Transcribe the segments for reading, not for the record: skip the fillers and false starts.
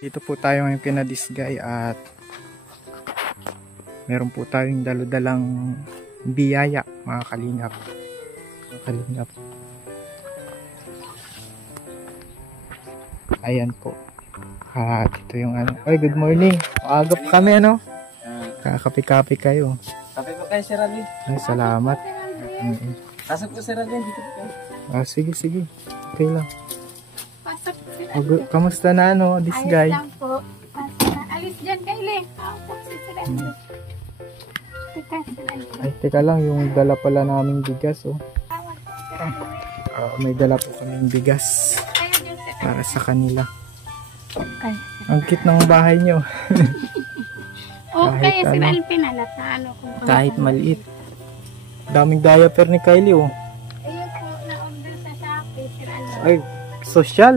Dito po tayo ngayon kina Disgay at meron po tayong dalo-dalang biyaya mga kalingap. Ayan po. At ito yung ano. Ay, good morning. Maaga po kami ano. Kakapi-kapi kayo. Kape po kayo, Sir Alvin. Ay, salamat. Pasok po, Sir Alvin. Dito po kayo. Sige. Okay lang. Pasok sila. Kamusta na ano, Disgay? Ayos lang po. Alis dyan, Kylie. Ako si sila. Ay, teka lang, yung dala pala naming bigas, oh. May dala po kaming bigas para sa kanila. Okay. Ang cute ng bahay nyo. Okay, Kahit Sir ano. Alvin, alata ano kung Kahit maliit. Daming diaper ni Kylie, oh. ayun po, na-order sa Shopee, Sir Alvin. Ay, social.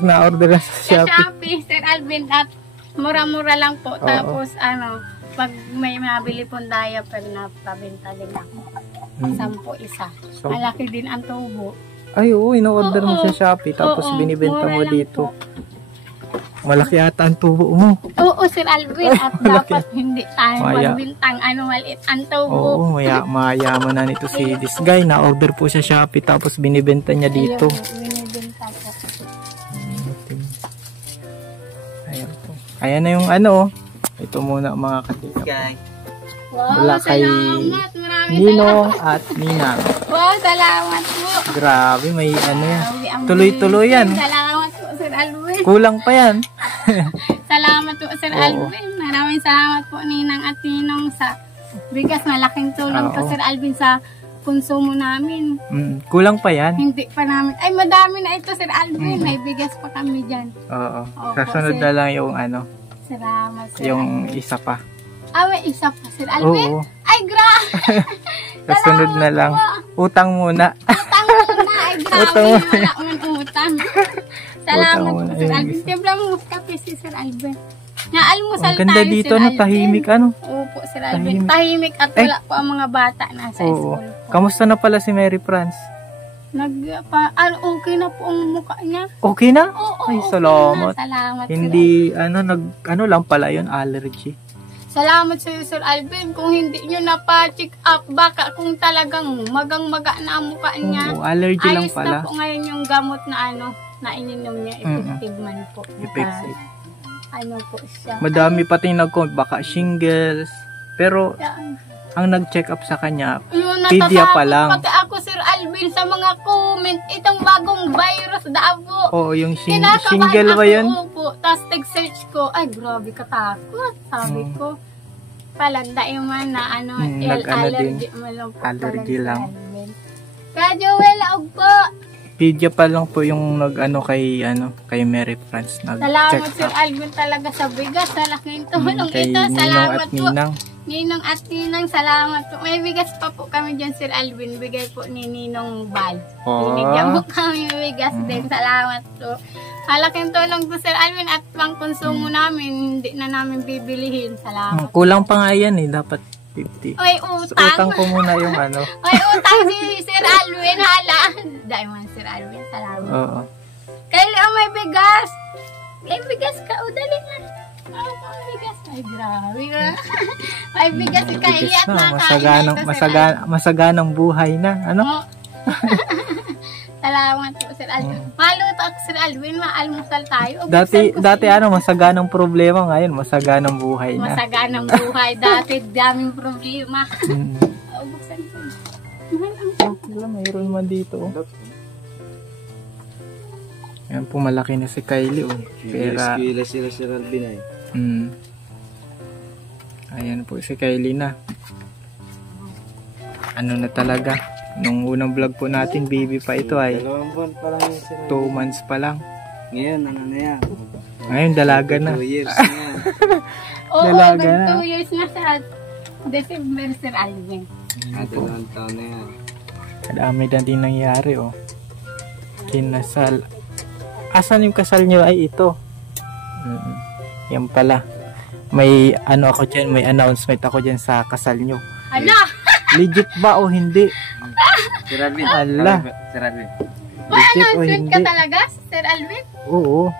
Na-order na sa Sa Shopee. Shopee, Sir Alvin, at mura-mura lang po. Oo. Tapos, ano, pag may mabili pong diaper na pabenta din ako. 10 isa. So, Malaki din ang tubo. ay, oo, ino-order mo Oo. sa Shopee tapos Oo, binibenta mura mo lang dito. po. Malaki ata ang tubo mo. Oo, Sir Alvin, at dapat hindi tayo Maya. magbintang maliit ang tubo. Oo, mayaman na nito si Disgay. Na-order po sa Shopee tapos binibenta niya dito. Ayun, binibenta po. Ayan po. Ayan na yung ano, oh. Ito muna mga katika. Guys. Wow, Wala kay salamat. Maraming Ninong salamat. at Ninang. Wow, salamat po. Grabe, may ano yan. Grabe, ang Tuloy-tuloy yan. Salamat po, Sir Alvin. Kulang pa yan. Salamat po, Sir Oo. Alvin. Maraming salamat po, Ninang at Ninong, sa bigas. Malaking tulong Oo. po, Sir Alvin, sa konsumo namin. Kulang pa yan. Hindi pa namin. Ay, madami na ito, Sir Alvin. May bigas pa kami dyan. Oo. Opo, Kasunod sir. na lang yung ano, Salamat, Sir yung Alvin. isa pa. May isa pa, Sir Alvin. Oo. Ay, Kasunod na lang. Utang muna. Utang muna. Ay, grabe. Utang muna. Wala man utang. Salamat Utang po, muna. Sir Ayun, Alvin. isa. Tibla mo kape si Sir Alvin. Naalmusal Ang ganda tayo, dito, Sir no? Alvin. Tahimik ano. Opo, Sir Alvin. Tahimik. Tahimik at Ay. wala po ang mga bata nasa Oo. school po. Kamusta na pala si Mary Franz? Okay na po ang mukha niya. Okay na? Oo, Ay, okay salamat. na. Salamat, Sir Hindi, ano lang pala yun, allergy. Salamat sa iyo, Sir Alvin. Kung hindi nyo na-check up, baka kung talagang magang-maga na ang mukha niya. Oo, allergy lang Ayos pala. na po ngayon yung gamot na na ininom niya. Effective man po. Effective. Ano po siya. Madami pating nag-comment, baka shingles. Pero, Yan. ang nag-check up sa kanya, Yung Pedia natatakot pa lang. pati ako, Sir Alvin, sa mga comment, itong bagong virus daw po. oo, yung Kinakabahan shingle ba ako, yun? Opo. Tapos nag-search ko, ay grabe katakot. Sabi ko, palanda yung man na Nag-ano allergy mo lang po. Allergy pala, lang. Sir Alvin. Kaya Joel, og po. Pedia pa lang po yung kay Mary Franz Salamat, nag-check Sir up. Alvin, talaga sa bigas. Sa laking tulong Kay ito. Ninong Salamat at po. Ninang. Ninong at Ninang, salamat po. May bigas pa po kami dyan, Sir Alvin. Bigay po ni Ninong Bal. Oh. Binigyan po kami bigas din. Salamat po. Malaking tulong po, Sir Alvin, at pang konsumo namin. Hindi na namin bibilihin. Salamat. Kulang pa nga yan eh, dapat 50. May So, utang. utang ko muna yung ano. May utang si Sir Alvin. Hala. Dahil man, Sir Alvin. Salamat. Oo. Kailan may bigas? May bigas ka. O, dali na. May bigas. Ay, grabe ka. May bigas si Kylie Bigas at na, nakain na ito, Sir Alvin. masaganang buhay na. Ano? Oo. Salamat po, Sir Alvin. Maluto ako, Sir Alvin. Maalmusal tayo. O, buksan ko Dati siya. masaganang problema, ngayon masaganang buhay na. Masaganang buhay. Dati daming problema. O, buksan ko. Mahal ang Okay lang, mayroon man dito. Oh. Yan po, malaki na si Kylie. Oh. Pera. Kila sila, Sir Alvin ay. Ayan po si Kylie na. Ano na talaga. Nung unang vlog po natin, baby pa ito ay 2 buwan pa lang yun, Sir Alvin. 2 months pa lang. Ngayon, ano na yan? Ngayon, dalaga na. 2 years na yan. Oo, Dalaga na. 2 years na sa December, Sir Alvin. 2 taon na yan. Kadami na din nangyari, oh. Kinasal. Asan yung kasal nyo? Ay, ito. Yan pala. May ako dyan, may announcement ako dyan sa kasal nyo. Ala! Legit ba o hindi? Sir Alvin. Ala. Sir Alvin. May Legit o announcement hindi? ka talaga, Sir Alvin? Oo.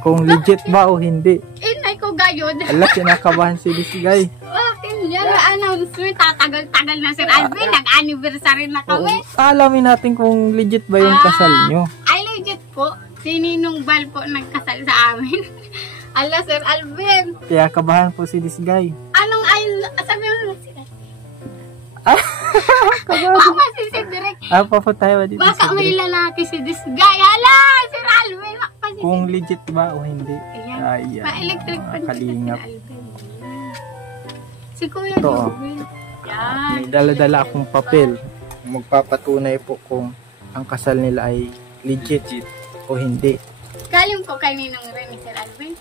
Kung legit ba o hindi. Inay ko gayod. Ala, kinakabahan si Disgay. Bakit yan? Announcement. Tatagal-tagal na Sir Alvin. Nag-anniversary na kami. Alamin natin kung legit ba yung kasal nyo. Ay, legit po. Si Ninong Bal po nagkasal sa amin. Ala, Sir Alvin. Kaya kabahan po si Disgay. Anong sabi mo Sir Alvin? Kabahan. Baka si Cedric. Pa po tayo dito. Baka may lalaki si Disgay. Ala, Sir Alvin. Kung legit ba o hindi. Ayan. Ayan. Pa-electric pan Kalingap. Sir Alvin. Si Kuya Ito, Alvin. Yan. May dala-dala akong papel. Magpapatunay po kung ang kasal nila ay legit o hindi. Galing po kay Ninong Remy, Sir Alvin.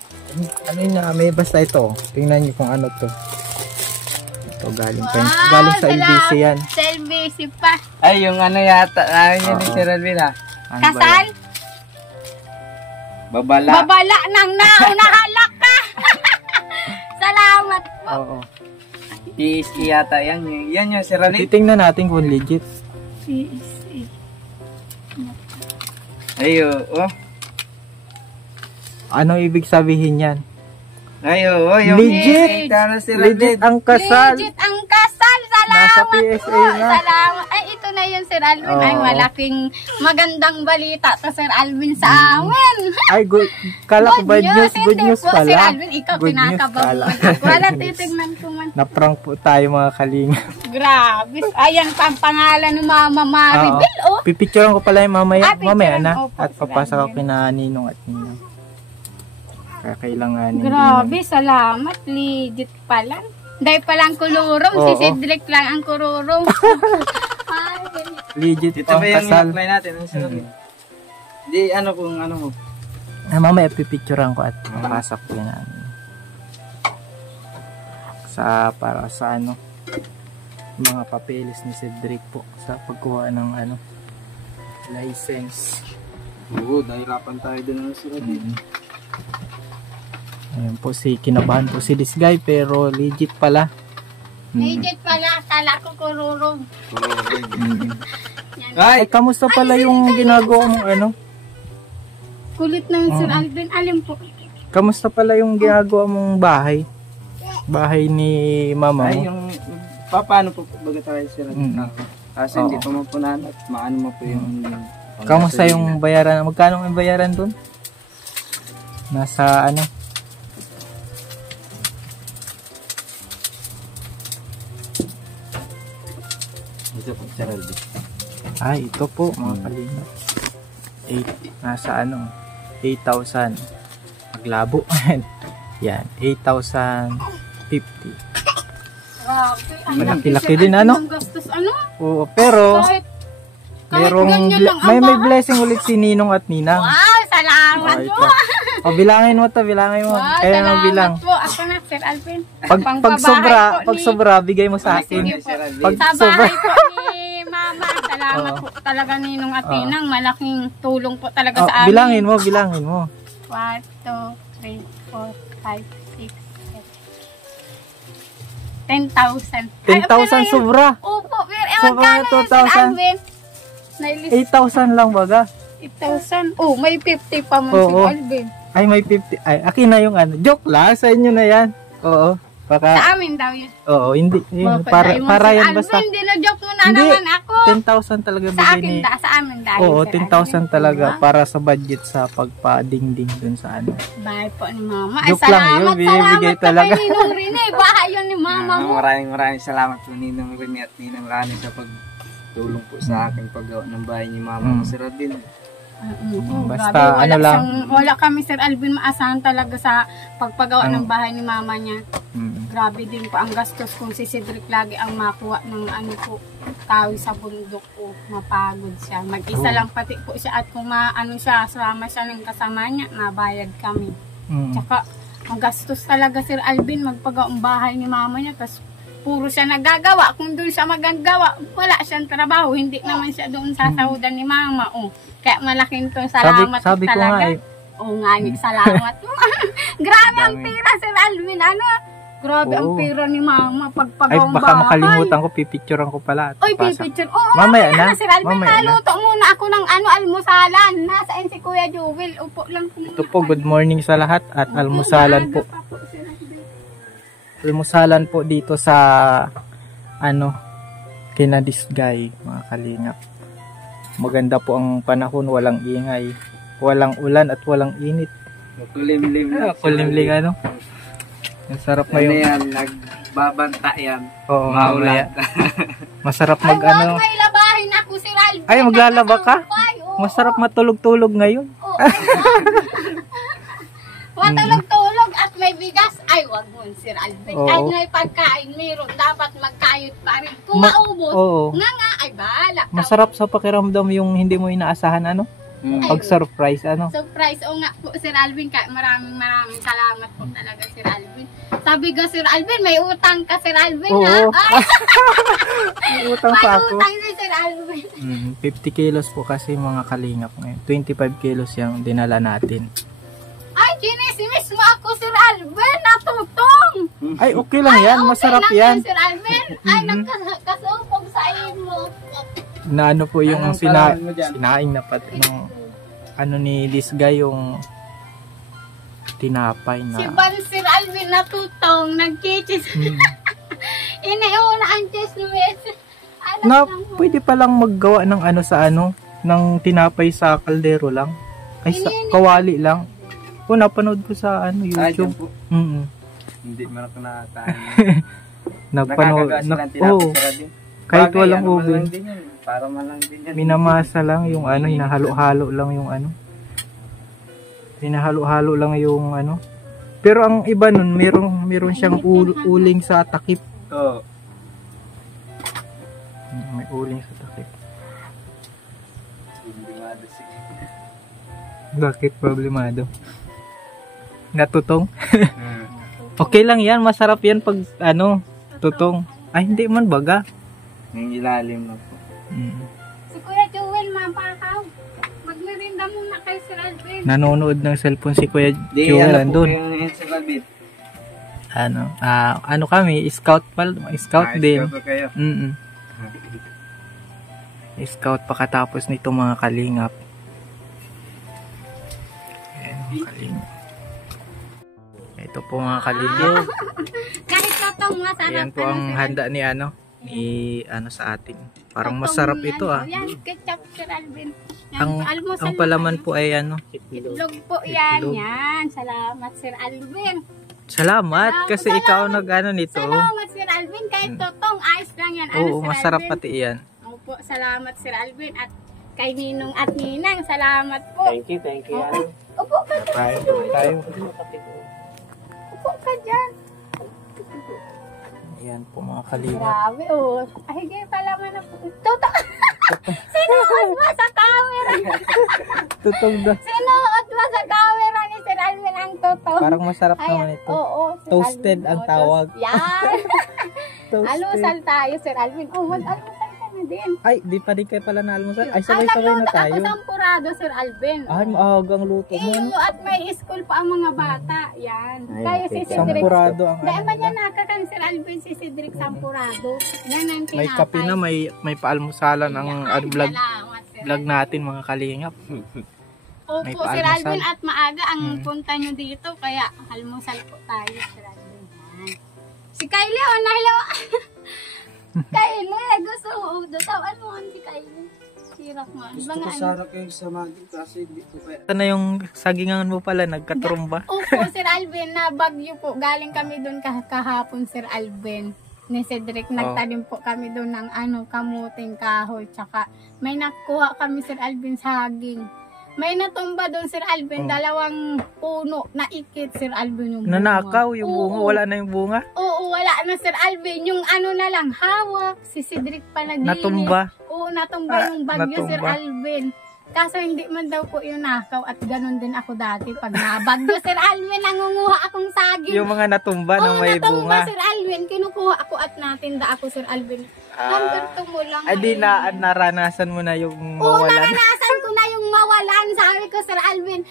Ano yun na, may basta ito. Tingnan niyo kung ano to. Ito galing pa yun. Wow, Galing sa LBC yan. Sa LBC pa. Ay, yung ano yata. Yun ni Sir Alvin ha. Ano ba Kasal? yan? Babala. Babala nang naunahalak ka. Salamat po. Oo. PSE yata yan. Yan yung Sir Alvin. Titingnan natin kung legit. PSA. Ay, oh. Ano ibig sabihin yan? Ay, oh. Yung Legit! Tara, Sir Alvin. Legit ang kasal. Legit ang kasal. Nasa Salamat PSA po. na. Salamat. Ay, ito na yun, Sir Alvin. Ay, Oo. malaking magandang balita to, Sir Alvin, sa amin. Ay, good. Kala ko bad news. Good Hindi news po, Sir pala. Alvin, ikaw Good news pinakabahan pala. ako. Wala, titignan ko man. Na-prank po tayo mga kalinga. Grabe. Ayan pa ang pangalan ng Mama Maribel, oh. Pipicturean ko pala yung mamaya, Picturean, mamaya na. opo, At Sir papasok ako Alvin. kina Ninong at Ninong. Kakailanganin. Grabe, salamat. Legit pala. Dahil palang kulurong, si Oo. Cedric lang ang kururong. Ay, Legit Ito po ba ang yung kasal. apply natin? Sir Alvin? Di, ano kung ano mo. Mamaya pipicturean ko at papasok ko na. Para sa ano, mga papeles ni Cedric po sa pagkuha ng ano, license. Oo, nahirapan tayo din ng Sir Alvin. Ayan po kinabahan po si this guy pero legit pala. legit pala. Kala ko kururong. Yan. Ay, kamusta pala yung ginagawa mong ano? Kulit ng Sir Alvin. Alim po. Kamusta pala yung ginagawa mong bahay? Bahay ni mama Ay, mo? yung paano po baga tayo Sir Alvin? Kasi hindi Oo. pa mapunan at maano mo po yung Kamusta yung bayaran? Magkano ang bayaran dun? Nasa ano? Ito po Sir Alvin. Ay, ito po mga kalingap. Nasa ano? 8,000. Maglabo. Yan, 8,050. Grabe. Malaki-laki din, ano? Ang gastos, ano? Oo, pero Kahit merong ganyan lang ang may bahay. blessing ulit si Ninong at Ninang. Wow, salamat Ay, po. O bilangin mo to, bilangin mo. Wow, Kaya mo salamat bilang. po. Ako na, Sir Alvin. Pag Pangpabahay po ni- sobra, bigay mo sa akin. Sige po. Sir Alvin. Pag Sa sobra. bahay po ni Mama. Salamat Oo. po talaga Ninong at Ninang. Malaking tulong po talaga Oh, sa amin. bilangin mo, bilangin mo. 1, 2, 3, 4, 5, 6, 7. 10,000. 10,000 sobra. Opo, pero Sobra magkano na yun, Sir 2,000. Alvin? Nailis 8,000 lang baga. 8,000. Oh, may 50 pa mo, Oo. Sir Alvin. Ay, may 50. Ay, akin na yung ano. Joke lang, sa inyo na yan. Oo. Baka, Sa amin daw yun. oo, hindi. Yun, Bakit para, tayo mo, para Sir yan Alvin? basta. Dino-joke mo na Hindi. naman ako. 10,000 talaga Sa bigay akin ni... sa amin dahil. Oo, Sir 10,000 Alvin. talaga Diba? para sa budget sa pagpa-ding-ding dun sa ano. Bahay po ni Mama. Ay, Joke lang yun, salamat, binibigay salamat talaga. kay Ninong Rene. Bahay yun ni Mama mo. Maraming salamat po Ninong Rene at Ninang Rani sa pagtulong po sa akin paggawa ng bahay ni Mama mo Sir Alvin. Basta Grabe, ano lang. wala kami Sir Alvin maasahan talaga sa pagpagawa Ano? ng bahay ni Mama niya. Mm. Grabe din po ang gastos kung si Cedric lagi ang makuha ng ano po, kawi sa bundok po. Mapagod siya. Mag-isa Oh. lang pati po siya at kung ano siya, sama siya ng kasama niya, nabayad kami. Mm. Tsaka, ang gastos talaga Sir Alvin magpagawa ang bahay ni Mama niya. Tapos, puro siya nagagawa. Kung doon siya magagawa, wala siyang trabaho. Hindi naman siya doon sasahudan ni Mama. Oh, kaya malaking to. Salamat Sabi ko nga talaga. eh. Oo nga, salamat. Grabe ang pera, Sir Alvin. Ano? Grabe ang Oo. pera ni mama Ay, pagpagawang baka bahay. makalimutan ko, pipicturean ko pala. At Oy, papasa. pipicture. Oo, Mamaya na. Sir Alvin, Mamaya na. naluto muna ako ng almusalan. Nasaan si Kuya Jewel? Upo lang po. Ito po, good morning sa lahat at almusalan po. Almusalan po dito sa Kinadisgay, mga kalingap. Maganda po ang panahon, walang ingay, walang ulan at walang init. Kulimlim lang. Kulimling ano. Ang sarap Ano ngayon. yan, nagbabanta yan. Oo, Maulan. Masarap Ay, mag wag may labahin ako, Sir Alvin. Ay, maglalaba ka? Ay, oo. Masarap matulog-tulog ngayon. Oo, ay, matulog-tulog at may bigas. Ay, wag mo, Sir Alvin. Oo. Kahit may pagkain, meron. Dapat magkayot pa rin. Kung Ma- maubos, Oo. nga, ay bahala. Masarap sa pakiramdam yung hindi mo inaasahan pag surprise Surprise. O nga po, Sir Alvin. Maraming salamat po talaga, Sir Alvin. Sabi ko, Sir Alvin, may utang ka, Sir Alvin, Oo. ha? Ay, May utang may pa ako. utang si Sir Alvin. 50 kilos po kasi mga kalingap ngayon. 25 kilos yung dinala natin. Ay, sinisimis mo ako, Sir Alvin, natutong. Ay, okay lang yan. Masarap okay lang yan. Sir Alvin. Ay, nagkasupog sa imo. Na ano po yung Anong pangalan mo dyan? sinaing na ng ni Disgay yung tinapay Si na Ban, Sir Alvin, natutong, nagkichis. Iniuna ang chismis. na pwede palang maggawa ng ng tinapay sa kaldero lang. Ay, sa kawali lang. O, napanood ko sa Ay, dyan YouTube. po. Hindi man ako nakakain. Napanood. Nakakagawa silang Oo. tinapos sa radyo. Kahit Bagay, walang ano man oven. lang din yan. Para man lang din yan. Minamasa lang yung hinahalo-halo lang yung hinahalo-halo lang yung pero ang iba nun meron siyang uling sa takip. Oo. May uling sa takip. Hindi madasig. Bakit problemado? Natutong? Okay lang yan, masarap yan pag tutong. Ay, hindi man baga. Yung ilalim na po. Si Kuya Joel, mapakaw. Magmerinda muna kay Sir Alvin. Nanonood ng cellphone si Kuya Di, Joel ano po andun. yung sa Kalbit? Kami, scout Scout din. po kayo. Scout pakatapos nito mga kalingap. Ayan, mga kalingap. Ito po mga kalingap. Kahit natong masarap. Ayan po ang handa ni sa atin. Parang masarap ito Yan, ketchup, Sir Alvin. Yan, Ang almusal palaman na po ay itlog po yan. Itlog. Yan. Salamat, Sir Alvin. Salamat kasi ikaw nito. Salamat, Sir Alvin. Kahit totong ayos lang yan. Oo, Sir masarap Alvin? pati yan. Opo, salamat, Sir Alvin. At kay Ninong at Ninang, salamat po. Thank you. Upo ka dyan. Tayo. Upo ka dyan. Ayan po mga kalingap. Grabe, oh. Ay, gaya pala man na po. Totoo. Sinuot mo sa camera. Tutog daw. Sinuot mo sa camera ni Sir Alvin ang totoo. Parang masarap Ayan, naman ito. oo, Sir Toasted Alvin. ang Oo, tawag. Yan. Toasted. Alusal tayo, Sir Alvin. Oh, mag-alusal ka na din. Ay, di pa rin kayo pala na almusal. Ay, Ay, sabay-sabay na nagluto tayo. ako sampurado, Sir Alvin. Ay, maagang luto mo. Iyo, at may school pa ang mga bata. Yan. Ay, Kaya si okay. Cedric. Sampurado ang Dahil man yan nakakan, Sir Alvin, si Cedric Sampurado. Yan ang tinapay. May kape na, may paalmusalan ang Ay, vlog salamat, Sir vlog natin mga kalingap. May Opo, Sir paalmusal. Alvin, at maaga ang punta nyo dito, kaya almusal po tayo, Sir Alvin. Yan. Si Kylie, oh, nahilaw. Kylie, gusto mo, datawan mo si Kylie. Hirap mo. Gusto ko sana kayo sama din kasi hindi ko kaya. Ito na yung sagingan mo pala, nagkatrumba. Opo, Sir Alvin, na Bagyo po. Galing kami doon kahapon, Sir Alvin. Ni Cedric, nagtanim po kami doon ng kamuting kahoy. Tsaka may nakuha kami, Sir Alvin, saging. May natumba doon, Sir Alvin, dalawang puno na ikit, Sir Alvin, yung bunga. Nanakaw yung bunga, Oo. wala na yung bunga. Oo, wala na, Sir Alvin. Yung na lang, hawak. Si Cedric pa naglinis. Natumba. Oo, natumba yung bagyo, Sir natumba. Alvin. Kaso hindi man daw po yung nakaw at ganun din ako dati pag nabagyo, Sir Alvin, nangunguha akong saging. Yung mga natumba na may natumba, bunga. Sir Alvin, kinukuha ako at natinda ako, Sir Alvin. Hanggang tumulang. Ay, di naranasan mo na yung Oo, mawalan. naranasan ko na yung mawalan. Sabi ko, Sir Alvin,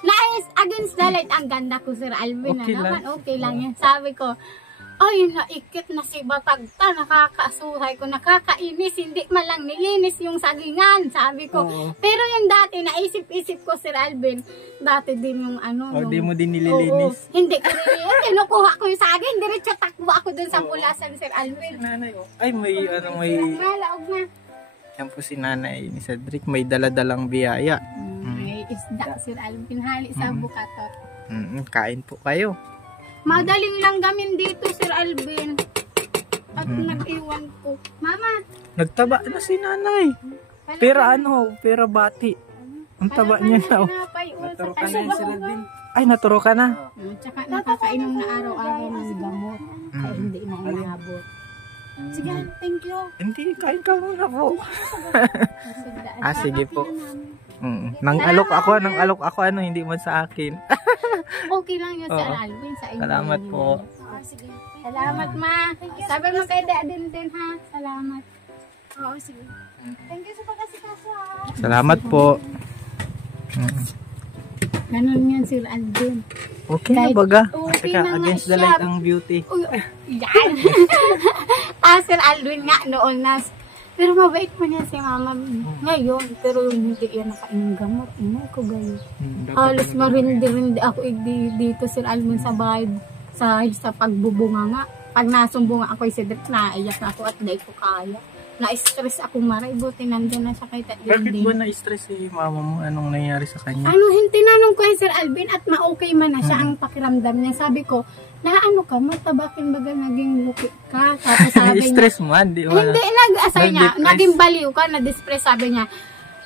nais against the light. Ang ganda ko, Sir Alvin. Okay na lang. naman, okay lang yan. Sabi ko, Ay, naikit na si Batagta, nakakasuhay ko, nakakainis, hindi man lang nilinis yung sagingan, sabi ko. Pero yung dati, naisip-isip ko, Sir Alvin, dati din yung ano. Di mo din nililinis. Hindi ko nilinis, kinukuha ko yung saging, diretso takbo ako dun sa pulasan, Sir Alvin. Nanay, ay may Malaog na. yan po si nanay ni Cedric, may daladalang biyaya. May isda, Sir Alvin, hali sa bukatot. Kain po kayo. Madaling lang gamin dito, Sir Alvin. At nag-iwan ko. Mama! Nagtaba na si nanay. Pera pera bati. Ang taba niya na. Naturo ka na yun, Sir Alvin. Ay, naturo ka na. Tsaka nakakainom na araw-araw ng gamot. Kaya hindi na inabot. Sige, thank you. Hindi, kain ka muna po. Sige po. Nang alok ako, hindi man sa akin. Okay lang yun, Sir Alvin. Sa inyo. Salamat po. Sige. Salamat, ma. Sabi mo kay din, ha? Salamat. Oo, sige. Thank you sa pagkasikaso, ha? Salamat po. Ganun yan, Sir Alvin. Okay na baga. Okay Saka, na against nga the siya. light ang beauty. Uy, yan. Sir Alvin nga noon na. Pero mabait mo niya si mama ngayon. Pero hindi yan nakainom gamot. Inay ko gayon. Halos marindi-rindi ako dito, Sir Alvin, sa bahay. Sa pagbubunga nga. Pag nasumbunga ako yung Cedric, naiyak na ako at dahil ko kaya. Na-stress ako maray. Buti nandun na siya kay Bakit ba na-stress si mama mo? Anong nangyari sa kanya? Tinanong ko yung Sir Alvin at ma-okay man na siya ang pakiramdam niya. Sabi ko, ano ka, matabakin baga naging lukit ka. Tapos sabi niya, stress man, di ba? Hindi, nag-asay niya, naging baliw ka, na-depress, sabi niya.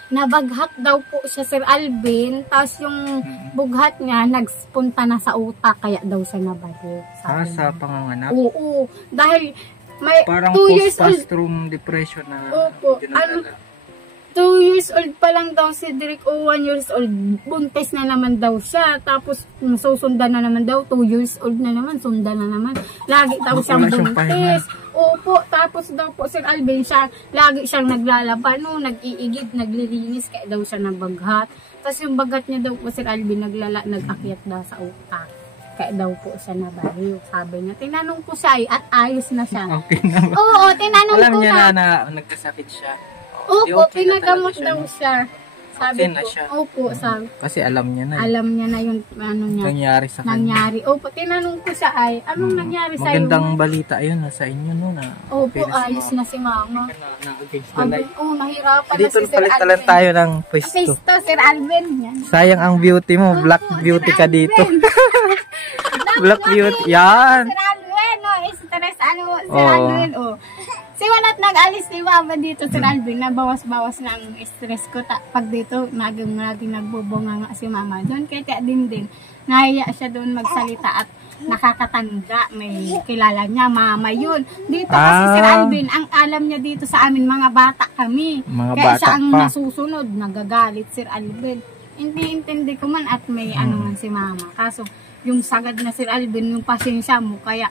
Nabaghat daw po siya, Sir Alvin, tapos yung bughat niya, nagpunta na sa utak, kaya daw siya nabaliw. Sa panganganak? Oo, dahil may parang 2 years old. post-postrum depression na Opo, 2 years old pa lang daw si Derek o 1 years old, buntis na naman daw siya. Tapos susundan na naman daw, 2 years old na naman, sundan na naman. Lagi daw siyang buntis. Opo, tapos daw po Sir Alvin siya, lagi siyang naglalaban, nag-iigid, naglilinis, kaya daw siya nabaghat. Tapos yung bagat niya daw po Sir Alvin, nag-akyat daw sa utak. Kaya daw po siya nabaliw. Sabi niya, tinanong ko siya at ayos na siya. Okay na. Oo, tinanong Alam ko niya na. na nagkasakit siya. Opo, okay na pinagamot talaga daw siya. Sabi Okay na ko, siya. opo, sabi. Kasi alam niya na. Alam niya na yung niya. Nangyari sa kanya. Nangyari. Opo, tinanong ko siya ay, anong nangyari sa iyo? Magandang balita yun sa inyo no na. Opo, ayos na si mama. Against the light. Nahirapan na Dito si Sir palit Alvin. tayo ng pwesto. Pwesto, Sir Alvin. Yan. Sayang ang beauty mo. Black beauty ka dito. Black beauty. Yan. Sir Alvin, stress, Sir Alvin, Si Walat nag-alis ni Mama dito, Sir Alvin, na bawas-bawas na ang stress ko. Pag dito, naging nagbubunga nga si Mama. Doon kay Tia Dindin, nahiya siya doon magsalita at nakakatanda. May kilala niya, Mama yun. Dito kasi Sir Alvin, ang alam niya dito sa amin, mga bata kami. Mga Kaya bata siya ang pa. nasusunod, nagagalit Sir Alvin. Hindi ko man at may ano man si Mama. Kaso, yung sagad na Sir Alvin, yung pasensya mo, kaya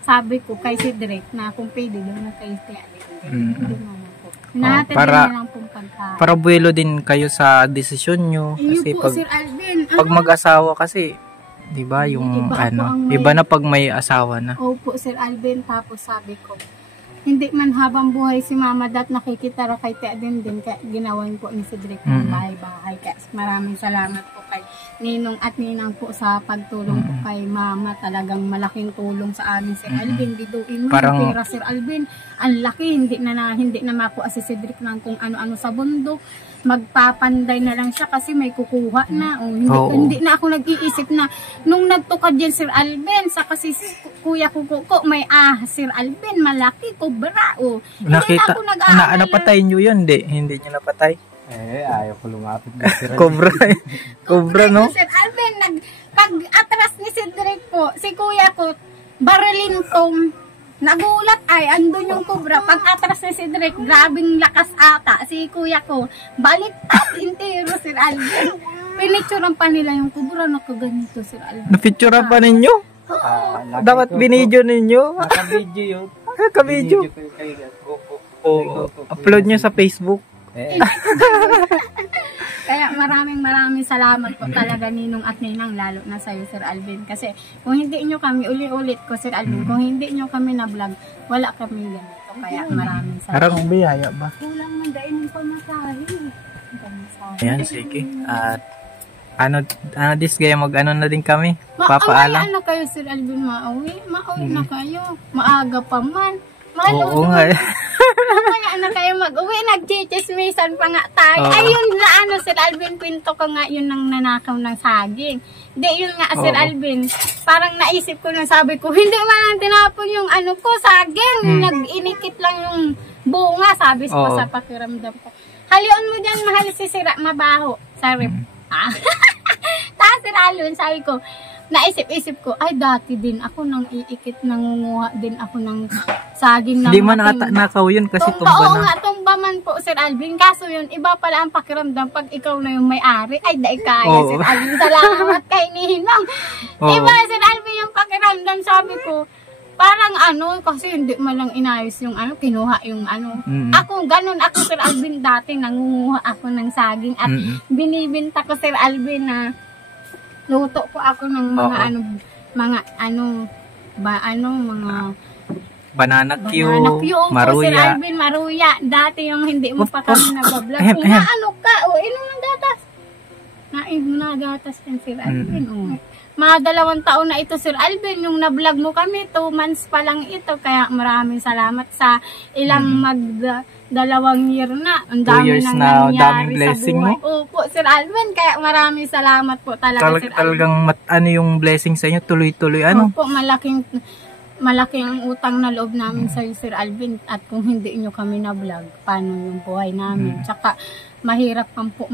sabi ko kay si Drake na kung pwede doon na kay Tia Hindi naman po. Natin para- na lang pong pagkain. Para buwelo din kayo sa desisyon nyo. Kasi Ayun po, pag, Sir Alvin. pag mag-asawa kasi, di ba yung Iba ako ang may- iba na pag may asawa na. Opo, Sir Alvin. Tapos sabi ko, hindi man habang buhay si Mama Dat nakikita ra kay Tia Dindin, kaya ginawan po ni si Drake ng bahay-bahay. Kaya maraming salamat po kay Ninong at Ninang po sa pagtulong po kay Mama. Talagang malaking tulong sa amin, Sir Alvin. Diduin mo Parang- yung pera, Sir Alvin. Ang laki, hindi na makuha si Cedric ng kung ano-ano sa bundok. Magpapanday na lang siya kasi may kukuha na. Hindi na ako nag-iisip na nung nagtukad yan Sir Alvin sa kasi kuya ko may Sir Alvin malaki kubra Nakita, napatay nyo yun, hindi nyo napatay. Ayaw ko lumapit na Sir Alvin. Cobra, cobra no? Sir Alvin, pag atras ni Cedric po, si kuya ko, barilin tong nagulat andun yung kubra. Pag atras ni Cedric, grabing lakas ata. Si kuya ko, baliktad intero Sir Alvin. Pinicturean pa nila yung kubra, nakaganito Sir Alvin. Napicturean pa ninyo? Dapat binidyo ninyo. Naka-video yun. Kabidyo. Video ko kayo. Upload nyo sa Facebook. Kaya maraming salamat po talaga Ninong at Ninang, lalo na sa'yo Sir Alvin. Kasi kung hindi nyo kami, uli-ulit ko Sir Alvin, kung hindi nyo kami na-vlog, wala kami ganito. Kaya maraming Parang salamat. biyaya ba? Kulang man dahil ng pamasahe. Ayan, sige. At ano this gaya mag-ano na din kami? Maawi Papaalam. na kayo Sir Alvin, maawi na kayo. Maaga pa man. Oo nga. Mamaya na kayo mag-uwi, nag-chichismisan pa nga tayo. Ayun na Sir Alvin, pinto ko nga yun ng nanakaw ng saging. Hindi, yun nga Sir Alvin, parang naisip ko na sabi ko, hindi man lang tinapon yung saging. Nag-inikit lang yung bunga, sabi ko sa pakiramdam ko. Halion mo dyan, mahal si Sira, mabaho. Sorry. Tapos Sir Alvin, sabi ko, naisip-isip ko, ay dati din ako nang iikit, nangunguha din ako ng saging na Hindi man ata nakaw yun kasi tumba Oo na. nga, tumba man po Sir Alvin. Kaso yun, iba pala ang pakiramdam pag ikaw na yung may-ari. Ay, daig kaya Sir Alvin. Salamat kay Ninong. Iba Sir Alvin yung pakiramdam, sabi ko. Parang kasi hindi man lang inayos yung kinuha yung Ako, ganun ako Sir Alvin dati, nangunguha ako ng saging at binibinta ko Sir Alvin na luto po ako ng mga mga banana Q, Sir maruya. Alvin, maruya. Dati yung hindi mo pa kami nabablog. Kung ka, inom ng gatas. Naib mo na gatas yan Sir Alvin. Mga 2 taon na ito Sir Alvin, yung nablog mo kami, 2 months pa lang ito. Kaya maraming salamat sa ilang 2 year na. Ang 2 dami years nang na, nangyari daming blessing sa buhay. mo. Opo, Sir Alvin, kaya maraming salamat po talaga Sir Alvin. Talagang yung blessing sa inyo, tuloy-tuloy Opo, malaking ang utang na loob namin sa Sir Alvin. At kung hindi nyo kami na-vlog, paano yung buhay namin? Tsaka mahirap pang po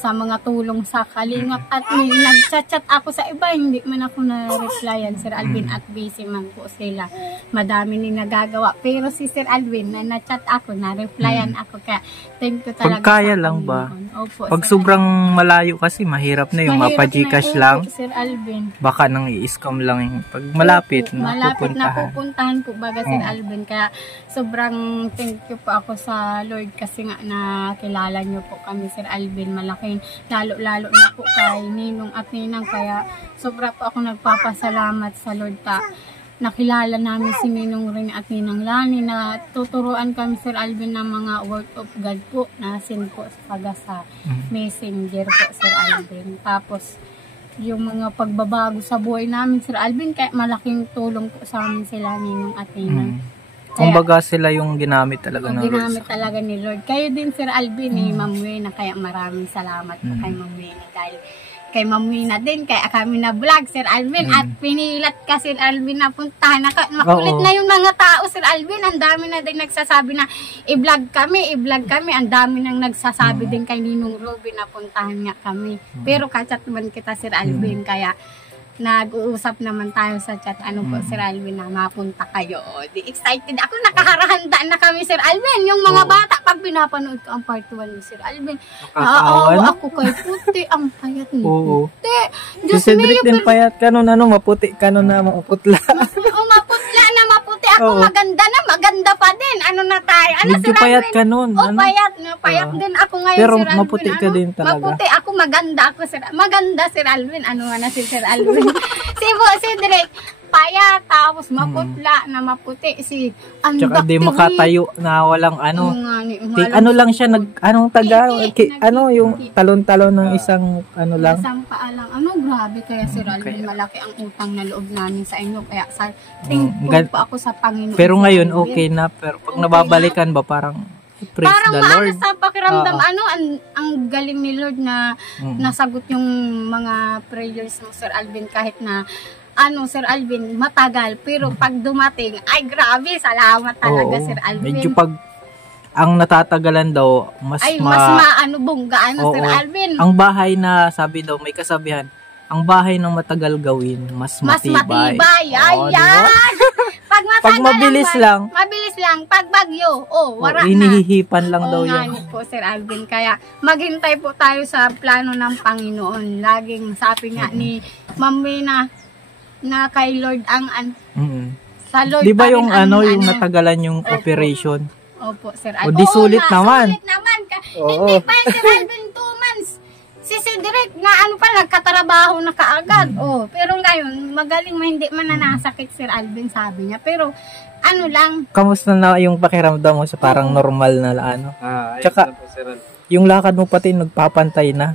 sa mga tulong sa Kalingap at nag-chat ako sa iba, hindi man ako na-replyan Sir Alvin at busy man po sila. Madami ni nagagawa. Pero si Sir Alvin na-chat ako, na-replyan ako, kaya thank you talaga. Pagkaya lang ba? Opo, Pag Sir sobrang malayo kasi mahirap na yung mapa-Gcash lang. Sir Alvin. Baka nang i-scam lang yung pag malapit na pupuntahan po baga Sir Alvin. Kaya sobrang thank you po ako sa Lord kasi nga nakilala niyo po kami Sir Alvin. Malaking lalo na po kay Ninong at Ninang. Kaya sobra po ako nagpapasalamat sa Lord nakilala namin si Ninong rin at Ninang Lani na tuturuan kami Sir Alvin ng mga word of God po na send po sa messenger po Sir Alvin. Tapos yung mga pagbabago sa buhay namin Sir Alvin, kaya malaking tulong po sa amin sila Ninong at Ninang. Kumbaga sila yung ginamit talaga ng Lord. Ginamit talaga ni Lord. Kayo din Sir Alvin, Ma'am Wena, kaya maraming salamat po kay Ma'am Wena dahil kay Ma'am Wena din, kaya kami na vlog Sir Alvin at pinilat ka Sir Alvin na puntahan. Makulit na yung mga tao Sir Alvin, ang dami na din nagsasabi na i-vlog kami. Ang dami nang nagsasabi din kay Ninong Ruby na puntahan nga kami. Pero kachat man kita Sir Alvin, kaya nag-uusap naman tayo sa chat. Po Sir Alvin na mapunta kayo. Di excited ako, nakaharahanda na kami Sir Alvin. Yung mga bata, pag pinapanood ko ang part 1 ni Sir Alvin, naaawa ako kay Puti, ang payat ni Puti. Si Cedric din payat ka nun, maputi ka nun na maputla. Maputla na maputi ako, maganda pa din. Na tayo? Medyo Sir payat Alvin? ka nun. Payat din ako ngayon Pero Sir Alvin. maputi ka din talaga. Maputi ako, maganda ako maganda Sir Alvin. Si Sir Alvin? Si Cedric, payat, tapos maputla na maputi. Tsaka di makatayo na walang lang siya, yung talon-talon ng isang lang. Isang paa lang. Grabe kaya Sir Alvin, malaki ang utang na loob namin sa inyo. Kaya thankful po ako sa Panginoon. Pero ngayon, okay na. Pero pag nababalikan ba, parang praise parang the Lord. Sa pakiramdam, ang galing ni Lord na nasagot yung mga prayers mo Sir Alvin kahit na Sir Alvin, matagal. Pero pag dumating, ay grabe, salamat talaga Sir Alvin. Medyo pag ang natatagalan daw, mas bonggaan Sir Alvin. Ang bahay na, sabi daw, may kasabihan, ang bahay na matagal gawin, mas matibay. Ayan! Pag mabilis lang. Pag bagyo, wala na. Hinihipan lang daw yan. Po, Sir Alvin. Kaya maghintay po tayo sa plano ng Panginoon. Laging sabi nga ni Ma'am Wena na kay Lord sa Lord. Di ba yung yung natagalan yung operation? Opo, Sir Alvin. Di sulit naman. Sulit naman. Hindi pa Sir Alvin, 2 months. si Direk nga ano pa, nagkatrabaho na kaagad. Oh, pero ngayon, magaling hindi man na nasakit Sir Alvin, sabi niya. Pero, ano lang, Kamusta na yung pakiramdam mo sa parang normal na ano? Ayos Tsaka- na po, Sir Alvin. Yung lakad mo pati nagpapantay na.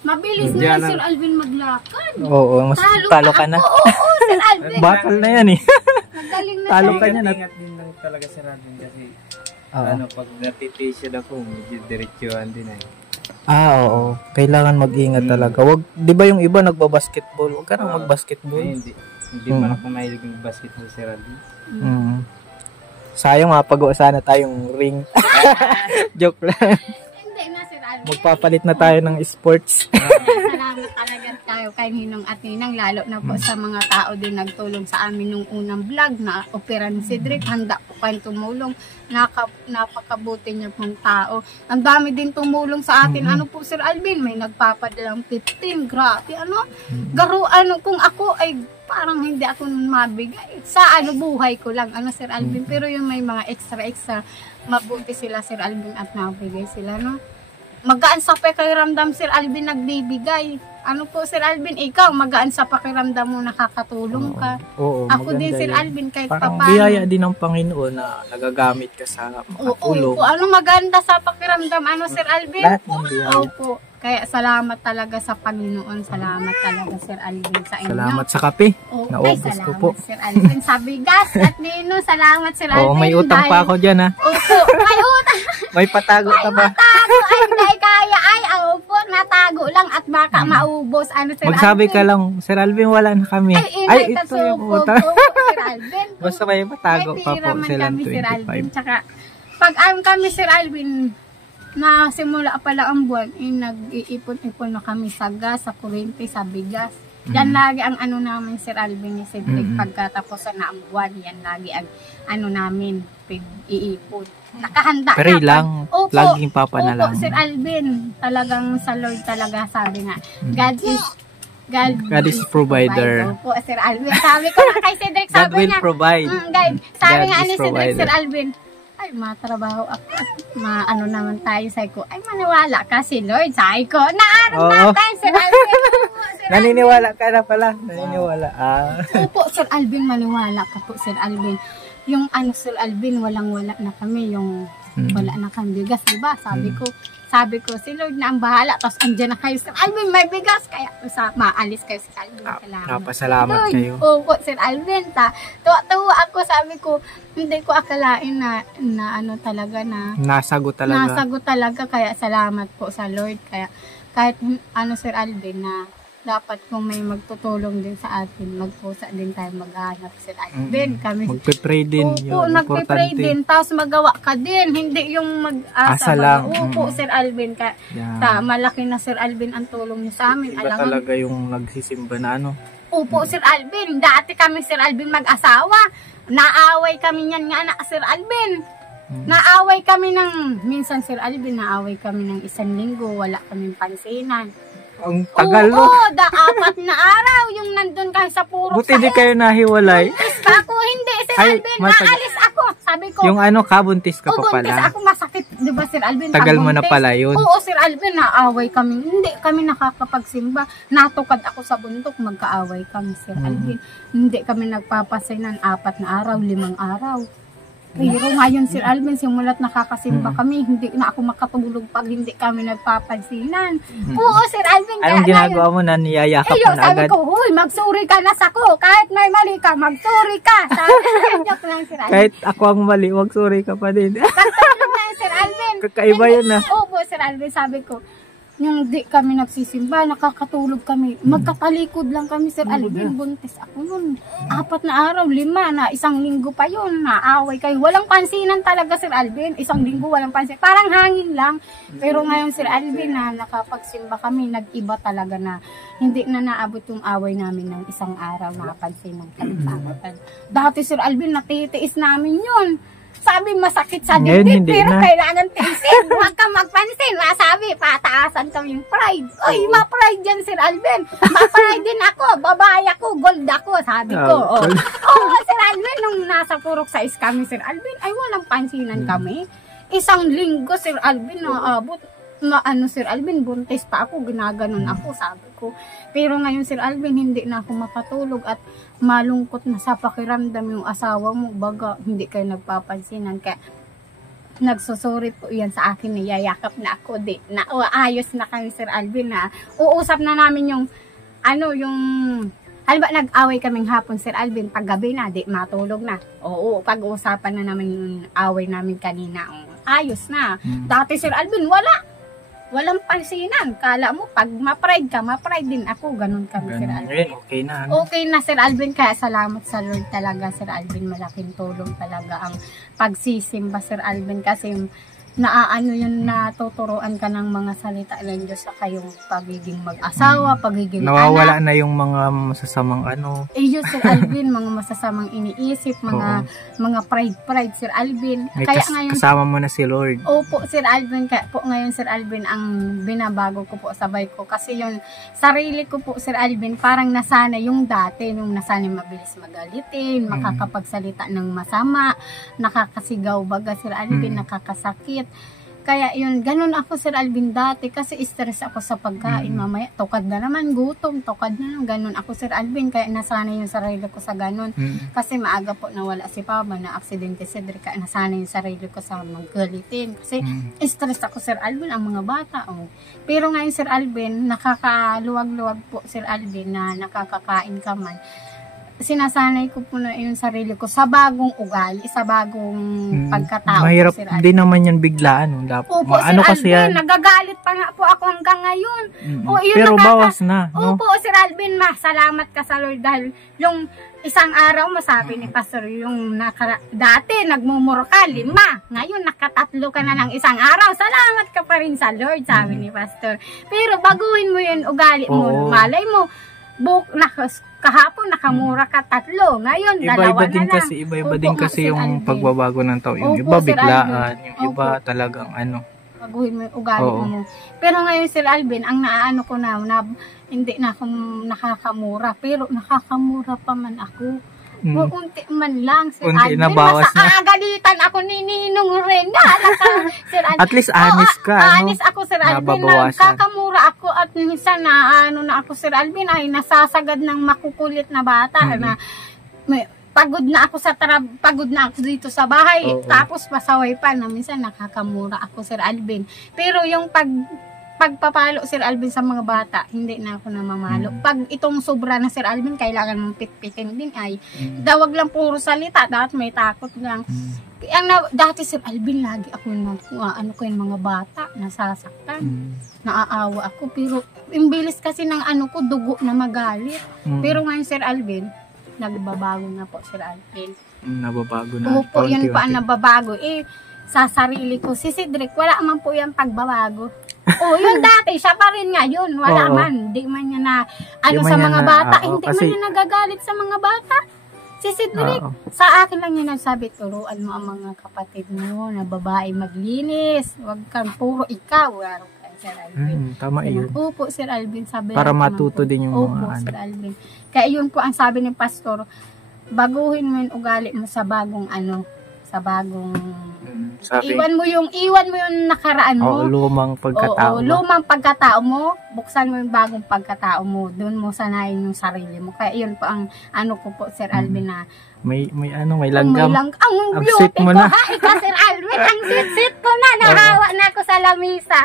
mabilis Diyan na lang. Sir Alvin maglakad. Oo, mas talo ka na. Oo, Sir Alvin. Bakal na yan eh. Magaling na Talo siya. ka niya na. Ingat din lang talaga, Sir Alvin, kasi Oo. ano, pag natitishad ako, medyo diretsuhan din eh. Oo. Kailangan mag-ingat talaga. Wag, 'di ba yung iba nagba-basketball? Wag ka nang Oo. mag-basketball. Hindi man ako mahilig ng basketball, Sir Alvin. Mm. Sayang mapag sana tayong ring. Joke lang. Hindi na Sir Alvin. Magpapalit na tayo ng sports. Salamat talaga tayo kay Ninong at Ninang, lalo na po sa mga tao din nagtulong sa amin nung unang vlog na opera ni Cedric. Handa po kayong tumulong. Napakabuti niya pong tao. Ang dami din tumulong sa atin. Ano po Sir Alvin? May nagpapadalang 15. Grabe. Ano? Garo, ano, kung ako ay parang hindi ako mabigay. Sa ano, buhay ko lang. Ano Sir Alvin? Pero yung may mga extra, mabuti sila Sir Alvin at nabigay sila, no? Magaan sa pakiramdam Sir Alvin nagbibigay. Ano po Sir Alvin, ikaw magaan sa pakiramdam mo nakakatulong ka. Oo, Ako din maganda Sir yun. Alvin kahit Parang papaano. biyaya din ng Panginoon na nagagamit ka sa makatulong. Opo, ano maganda sa pakiramdam, ano Sir Alvin? Lahat ng biyaya. Opo. Kaya salamat talaga sa Panginoon. Salamat talaga Sir Alvin sa inyo. Salamat sa kape. Ay, Naubos ko po. salamat Sir Alvin sa bigas at Nino. Salamat Sir Alvin. Oo, may utang pa ako dyan ha. Opo, may utang. May patago ka ba? Tago ay hindi kaya ay opo, natago lang at baka maubos. Ano Sir Magsabi Alvin? ka lang, Sir Alvin, wala na kami. Ay, ito yung kasubog. utang. Opo, Sir Alvin. Basta may patago May pa pira po man sila kami, Sir Alvin. 25. Tsaka, pag kami, Sir Alvin, na simula pala ang buwan, nag-iipon-ipon na kami sa gas, sa kuryente, sa bigas. Yan lagi ang ano namin, Sir Alvin, ni Cedric, pagkatapos na ang buwan, yan lagi ang ano namin, iipon. Nakahanda Pray na. lang, Opo, laging papanalangin. Opo, Sir Alvin, talagang sa Lord talaga, sabi nga, God is provider. Opo, Sir Alvin. Sabi ko na kay Cedric, God sabi will niya, provide. guys, sabi God nga is ni Cedric, provider. Sir Alvin, ay, matrabaho ako at maano naman tayo, sabi ko, ay, maniwala ka si Lord, sabi ko, naaraw Oo. natin, Sir Alvin. Opo, Sir Naniniwala ka na pala. Naniniwala. Opo, Sir Alvin, maniwala ka po, Sir Alvin. Yung ano, Sir Alvin, walang-wala na kami, yung wala na kami bigas, diba? Sabi ko, si Lord na ang bahala, tapos andyan na kayo, Sir Alvin, may bigas, kaya maalis kayo, Sir Alvin. Salamat. Napasalamat Lord. kayo. Opo, Sir Alvin, tuwa ako, sabi ko, hindi ko akalain na ano talaga na, Nasagot talaga. nasagot talaga, kaya salamat po sa Lord, kaya kahit ano Sir Alvin na dapat kung may magtutulong din sa atin, magpusa din tayo maghanap Sir Alvin. Kami Magpe-pray din. Opo, Yun, nagpe-pray importante. din, tapos magawa ka din, hindi yung Asa lang. Opo, Sir Alvin, Yan. malaki na Sir Alvin ang tulong niyo sa amin. Iba Alam mo, talaga yung nagsisimba na ano. opo, Sir Alvin, dati kami Sir Alvin mag-asawa, naaway kami niyan nga anak Sir Alvin. Naaway kami minsan Sir Alvin, naaway kami ng 1 linggo, wala kaming pansinan. Ang tagal Oo, no. 4 na araw yung nandun kayo sa puro Buti di kayo nahiwalay. Ako hindi, Sir Ay, Alvin, matag- maalis ako. Sabi ko, Yung ano, kabuntis ka pa buntis pala. ako, masakit, di ba Sir Alvin? Tagal mo na pagbuntis? pala yun. Oo, Sir Alvin, naaway kami. Hindi kami nakakapagsimba. Natukad ako sa bundok, magkaaway kami, Sir Alvin. Hindi kami nagpapasinan 4 na araw, 5 araw. Pero ngayon, Sir Alvin, simulat nakakasimba kami, hindi na ako makatulog pag hindi kami nagpapansinan. Oo, Sir Alvin, Anong ginagawa mo na niyayakap Ayo, mo na sabi agad? ko, huy, magsuri ka na sa ko. Kahit may mali ka, magsuri ka. Sabi ko, joke lang, Sir Alvin. Kahit ako ang mali, wag sorry ka pa din. Katulog na, Sir Alvin. Kakaiba Hindi- yun, ah. Opo, Sir Alvin, sabi ko, yung di kami nagsisimba, nakakatulog kami. Magkatalikod lang kami, Sir Alvin. Buntis ako nun. 4 na araw, 5 na, 1 linggo pa yun. Naaway kayo. Walang pansinan talaga, Sir Alvin. 1 linggo, walang pansinan. Parang hangin lang. Pero ngayon, Sir Alvin, na nakapagsimba kami, nag-iba talaga na hindi na naabot yung away namin ng 1 araw. Nakapansinan kami sa akin. Dati, Sir Alvin, natitiis namin yun. Sabi masakit sa Ngayon, dibdib, hindi pero na. kailangan tiisin. Huwag kang magpansin. Masabi, pataasan kami yung pride. Uy, ma-pride yan, Sir Alvin. Ma-pride din ako. Babae ako, gold ako, sabi ko. Oh, gold. Oo, Sir Alvin, nung nasa Purok 6 kami, Sir Alvin, ay walang pansinan kami. 1 linggo, Sir Alvin, naabot. Sir Alvin, buntis pa ako, ginaganon ako, sabi ko. Pero ngayon, Sir Alvin, hindi na ako makatulog at malungkot na sa pakiramdam yung asawa mo, baga hindi kayo nagpapansinan. Kaya nagsusuri po yan sa akin, niyayakap na ako, ayos na kami, Sir Alvin, na uusap na namin yung halimbawa nag-away kaming hapon, Sir Alvin, paggabi na, matulog na. Oo, pag-uusapan na namin yung away namin kanina. Ayos na. Dati, Sir Alvin, walang pansinan. Kala mo, pag ma-pride ka, ma-pride din ako. Ganun kami, Sir Alvin. Okay na. Okay na, Sir Alvin. Kaya salamat sa Lord talaga, Sir Alvin. Malaking tulong talaga ang pagsisimba, Sir Alvin. Kasi yun, natuturuan ka ng mga salita ng Diyos sa kayong pagiging mag-asawa, pagiging nawawala anak. na yung mga masasamang Yun, Sir Alvin, mga masasamang iniisip, mga pride, Sir Alvin. Kaya ngayon, kasama mo na si Lord. Opo, Sir Alvin. Kaya po ngayon, Sir Alvin, ang binabago ko po sabay ko. Kasi yung sarili ko po, Sir Alvin, parang nasanay yung dati, nung nasanay mabilis magalitin, makakapagsalita ng masama, nakakasigaw baga, Sir Alvin, nakakasakit. Kaya yun, ganun ako, Sir Alvin, dati kasi stress ako sa pagkain. Mamaya, tukad na naman, gutom, tukad na lang, ganun ako, Sir Alvin. Kaya nasanay yung sarili ko sa ganun. Kasi maaga po nawala si Papa, na aksidente si Cedric, kaya nasanay yung sarili ko sa magalitin. Kasi stress ako, Sir Alvin, ang mga bata. Pero ngayon, Sir Alvin, nakakaluwag-luwag po, Sir Alvin, na nakakakain ka man. Sinasanay ko po na yung sarili ko sa bagong ugali, sa bagong pagkatao. Mahirap Sir Alvin. din naman yan biglaan. Opo, Sir kasi Alvin, yan? nagagalit pa nga po ako hanggang ngayon. Pero bawas na, no? Opo, Sir Alvin, salamat ka sa Lord dahil yung isang araw mo, sabi ni Pastor, yung dati nagmumuro ka, 5. Ngayon, nakatatlo ka na ng isang araw. Salamat ka pa rin sa Lord, sabi ni Pastor. Pero baguhin mo yun, ugali mo. Malay mo, kahapon nakamura ka 3. Ngayon, dalawa na lang. Iba-iba din kasi yung pagbabago ng tao. Yung iba biglaan, yung iba talagang baguhin mo yung ugali mo. Pero ngayon, Sir Alvin, ang naano ko na hindi na ako nakakamura. Pero nakakamura pa man ako. Unti man lang, Sir Alvin. Masakagalitan ako ni Ninong rin. Sir Alvin. At least honest ka. Honest ako, Sir Alvin. Nakakamura ako at minsan na ako, Sir Alvin, ay nasasagad ng makukulit na bata na pagod na ako dito sa bahay. Tapos pasaway pa na minsan nakakamura ako, Sir Alvin. Pero yung pagpapalo, Sir Alvin, sa mga bata, hindi na ako namamalo. Pag itong sobra na, Sir Alvin, kailangan mong pitpitin din ay dawag lang puro salita, dapat may takot lang. Dati, Sir Alvin, lagi ako ko yung mga bata, nasasaktan, naaawa ako, pero imbilis kasi ng dugo na magalit. Pero ngayon, Sir Alvin, nagbabago na po, Sir Alvin. Nababago na. Opo, yan pa ang nababago. Sa sarili ko, si Cedric, wala man po yung pagbabago. Yung dati, siya pa rin ngayon. Wala man. Di man niya na, sa mga bata. Hindi man niya nagagalit sa mga bata. Si Cedric, sa akin lang niya nagsabi, turuan mo ang mga kapatid mo na babae maglinis. Huwag kang puro ikaw. Sir Alvin. Tama yun. Opo, Sir Alvin. Sabi para matuto din yung mga Sir Alvin. Kaya yun po ang sabi ni Pastor, baguhin mo yung ugali mo sa bagong iwan mo yung nakaraan mo. Lumang pagkatao mo. Lumang pagkatao mo, buksan mo yung bagong pagkatao mo, doon mo sanayin yung sarili mo. Kaya yun po ang ko po, Sir Alvin, na may langgam. Ang beauty ko. Hi ka, Sir Alvin, ang sit ko na, nahawa na ako sa lamisa.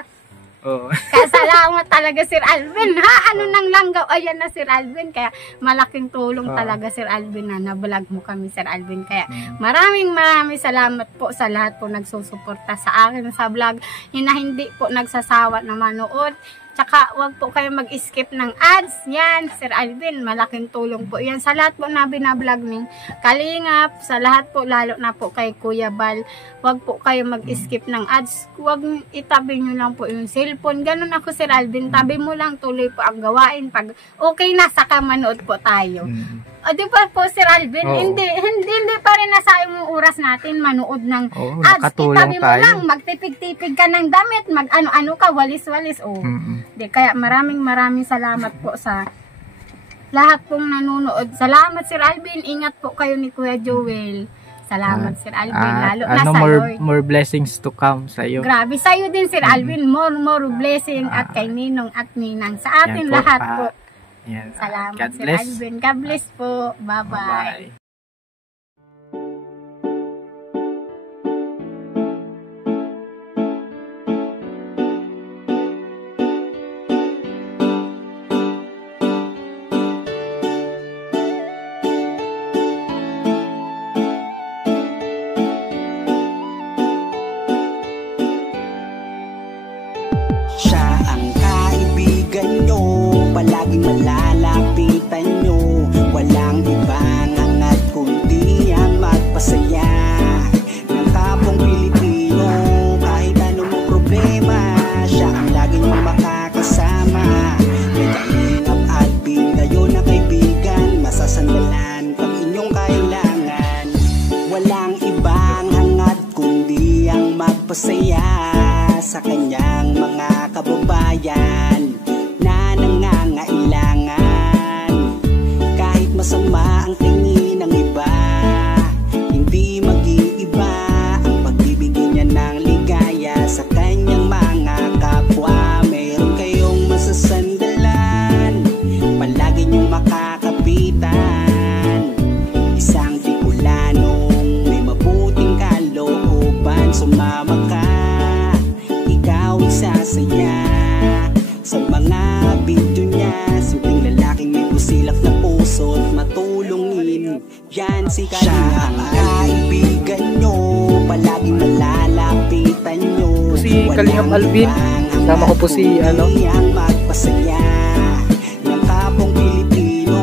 Kaya salamat talaga, Sir Alvin. Nang langgaw? Ayan na, Sir Alvin. Kaya malaking tulong talaga, Sir Alvin, na nabulag mo kami, Sir Alvin. Kaya maraming salamat po sa lahat po nagsusuporta sa akin sa vlog. Hindi po nagsasawa na manood. Tsaka, wag po kayo mag-skip ng ads. Yan, Sir Alvin, malaking tulong po yan. Sa lahat po na binablog ng Kalingap, sa lahat po, lalo na po kay Kuya Bal, wag po kayo mag-skip ng ads. Wag itabi nyo lang po yung cellphone. Ganun ako, Sir Alvin. Tabi mo lang, tuloy po ang gawain. Pag okay na, saka manood po tayo. Di ba po, Sir Alvin? Hindi pa rin nasayang yung oras natin manood ng ads. Itabi mo lang, magtipig-tipig ka ng damit, mag-ano-ano ka, walis-walis. Kaya maraming salamat po sa lahat pong nanonood. Salamat, Sir Alvin. Ingat po kayo ni Kuya Joel. Salamat, Sir Alvin. Lalo na ano, sa more, Lord. more blessings to come sa iyo. Grabe. Sa'yo din, Sir Alvin. More blessing at kay Ninong at Ninang. Sa atin Yan po, lahat po. Yan. Salamat, God Sir bless. Alvin. God bless po. Bye-bye. Bye-bye. Siya ang kaibigan nyo, palaging malalapitan nyo. Walang ibang hangat kundi ang magpasaya ng kapong Pilipino. Kahit anong problema, siya ang lagi nyo makakasama. May Kalingap Alvin, kayo na kaibigan, masasandalan pag inyong kailangan. Walang ibang hangat kundi ang magpasaya sa kanyang mga kababayan na nangangailangan. Kahit masama ang tingin ng iba, hindi mag-iiba ang pagbibigay niya ng ligaya sa kanyang mga kapwa. Meron kayong masasandalan, palagi niyong makakapitan. Isang Bicolanong may mabuting kalooban, sumama ka, ikaw isasaya sa mga video niya. Simpleng lalaking may busilak na puso't matulungin, yan si Kalingap. Siya ang kaibigan nyo, palaging malalapitan nyo. Si Kalingap Alvin, sama ko po si ano, ang magpasaya ng kapong Pilipino.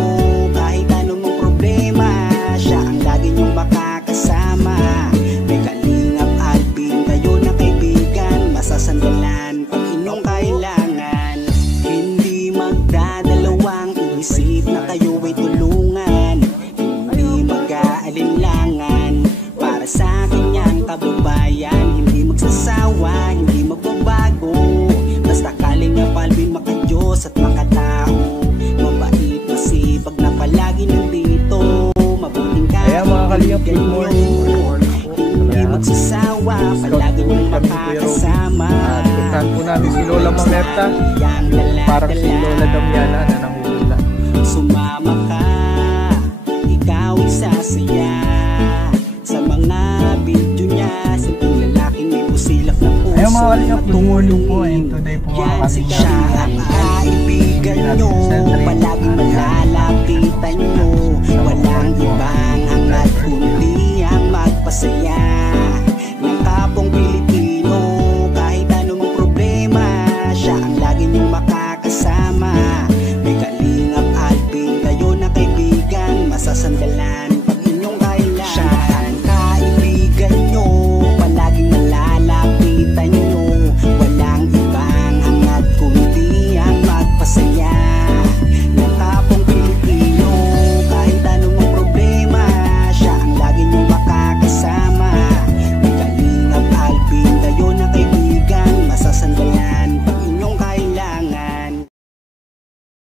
Kahit anong problema, siya ang lagi nyong makakasama. May Kalingap Alvin, kayo na kaibigan, masasandalan pag inyong kailangan. Hindi magdadalawang iisip na kayo ay tulungan. Hindi mag-aalinlangan para sa kanyang kababayan. Hindi magsasawa, hindi magbabago. Basta Kalingap Alvin, makadiyos at makatao. Mabait, masipag na palagi nandito. Mabuting Ayan mga Kalingap, good morning. hindi magsasawa, palagi niyong makakasama. Puntahan po namin si Lola Mamerta, parang si Lola Damiana na nanguhula. Sumama ka, ikaw isasaya sa mga video niya. Simpleng lalaking may busilak na puso. Ayan mga Kalingap, good morning po, and today po mga Yan si Kalingap, siya ang kaibigan nyo, palagi malalapitan nyo.